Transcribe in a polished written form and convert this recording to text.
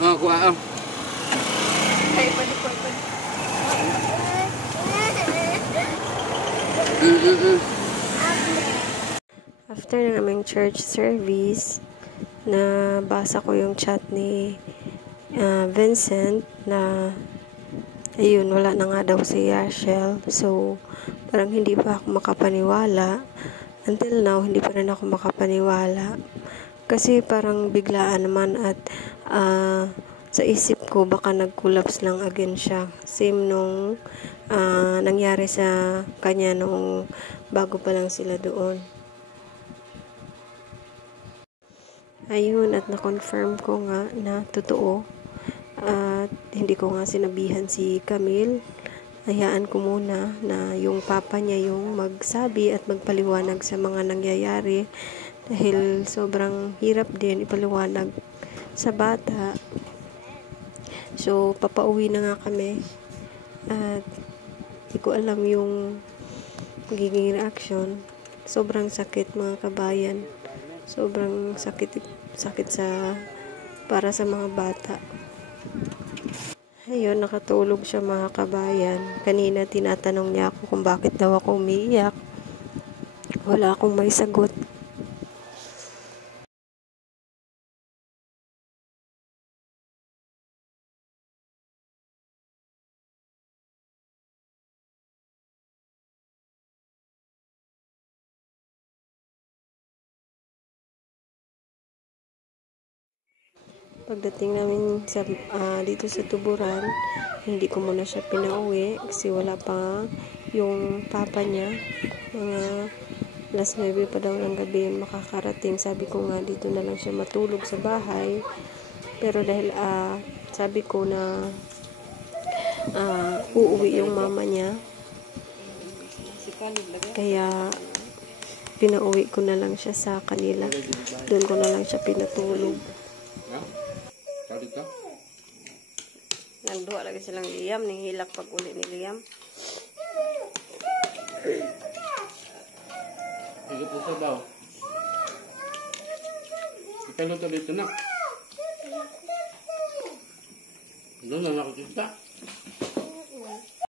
Oh, kuha. Ay, balik. After na naming church service, nabasa ko yung chat ni Vincent na ayun, wala na nga daw si Yashel. So, parang hindi pa ako makapaniwala. Until now, hindi pa rin ako makapaniwala. Kasi parang biglaan naman at sa isip ko baka nag-collapse lang again siya. Same nung nangyari sa kanya nung bago pa lang sila doon. Ayun, at na-confirm ko nga na totoo. At hindi ko nga sinabihan si Camille. Hayaan ko muna na yung papa niya yung magsabi at magpaliwanag sa mga nangyayari. Dahil sobrang hirap din ipaliwanag sa bata. So, papauwi na nga kami. At hindi ko alam yung magiging reaction. Sobrang sakit mga kabayan. Sobrang sakit para sa mga bata. Ayun, nakatulog siya mga kabayan. Kanina tinatanong niya ako kung bakit daw ako umiiyak. Wala akong may sagot. Pagdating namin dito sa Tuburan, hindi ko muna siya pinauwi kasi wala pa yung papa niya. Mga alas 9 pa daw ng gabi makakarating. Sabi ko nga dito na lang siya matulog sa bahay. Pero dahil sabi ko na uuwi yung mama niya, kaya pinauwi ko na lang siya sa kanila. Doon ko na lang siya pinatulog. Nagduwa lagi silang Liam, hilak pag uli ni Liam. Ito sa daw. Ikaluto dito na. Doon na nakikita.